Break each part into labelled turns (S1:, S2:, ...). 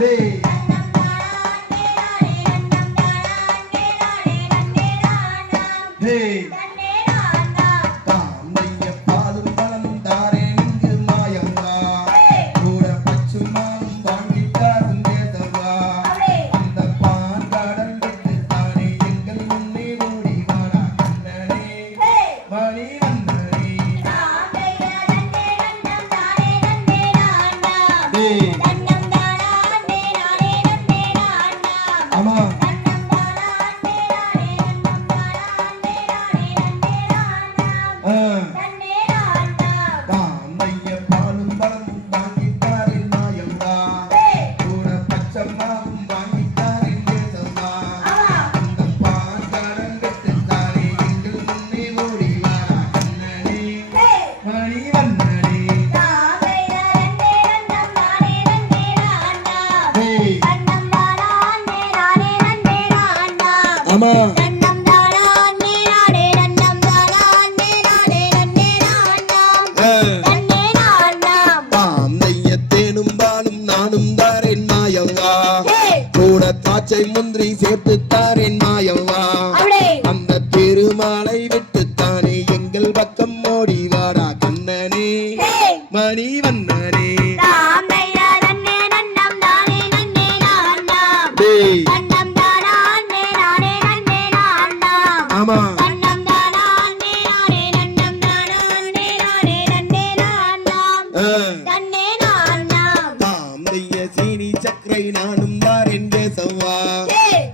S1: Parabéns! நானும் தார் என்
S2: பேசவா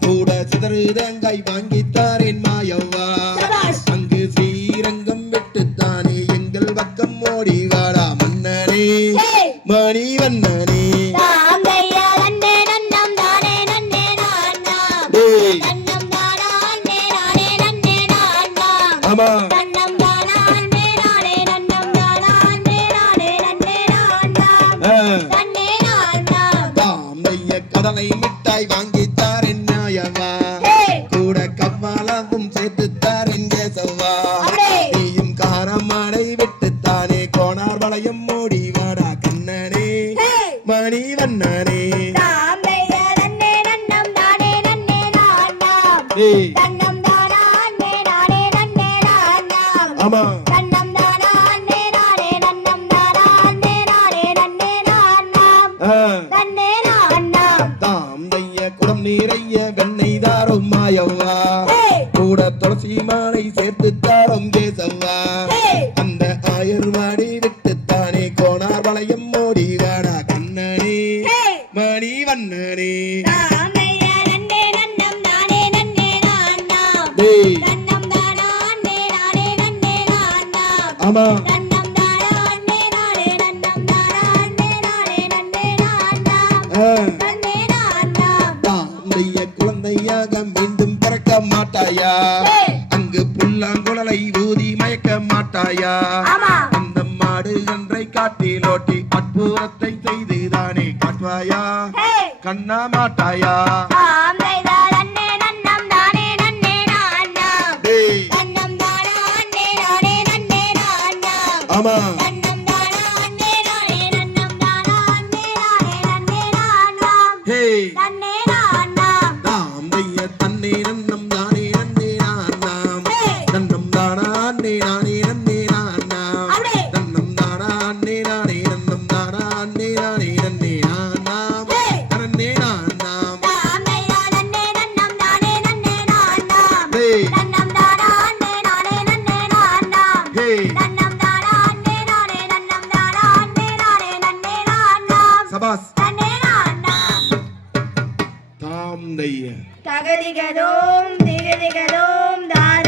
S1: கூட சிதறுதங்கை வாங்கித்தார் என்
S2: மாயவா.
S1: அங்கு ஸ்ரீரங்கம் விட்டுத்தானே எங்கள் பக்கம் ஓடி வாடா மன்னனே. மணி
S2: வண்ணனே
S1: ஆமா. அதனை மிட்டாய் வாங்கித்தார் என்
S2: நாயவா
S1: கூட கவ்வாலாவும் சேர்த்துத்தார் என்
S2: கேசவா
S1: நீயும் காரமாலை விட்டுத்தானே. கோணார் வளையம் மூடி வாடா கண்ணனே. மணி வண்ணனே. ஆமா சீமானை சேர்த்து தாளம்
S2: பேசவா
S1: அந்த ஆயர்வாடி விட்டுத்தானே கோனார் வளையம் மோடி காடா கண்ணனே மணி வண்ணனே. ஆமா. குழந்தையாக மீண்டும் பிறக்க மாட்டாயா? புல்லாங்குழலை ஊதி மயக்க மாட்டாயா? அந்த மாடு கன்றை காட்டில் ஓட்டி அற்புதத்தை செய்து காட்டுவாயா? கண்ணா மாட்டாயா? ஆமா. சபாஸ்.
S2: தாம்
S1: தைய.
S2: தகதிகதோம் திகதிகதோம் தாத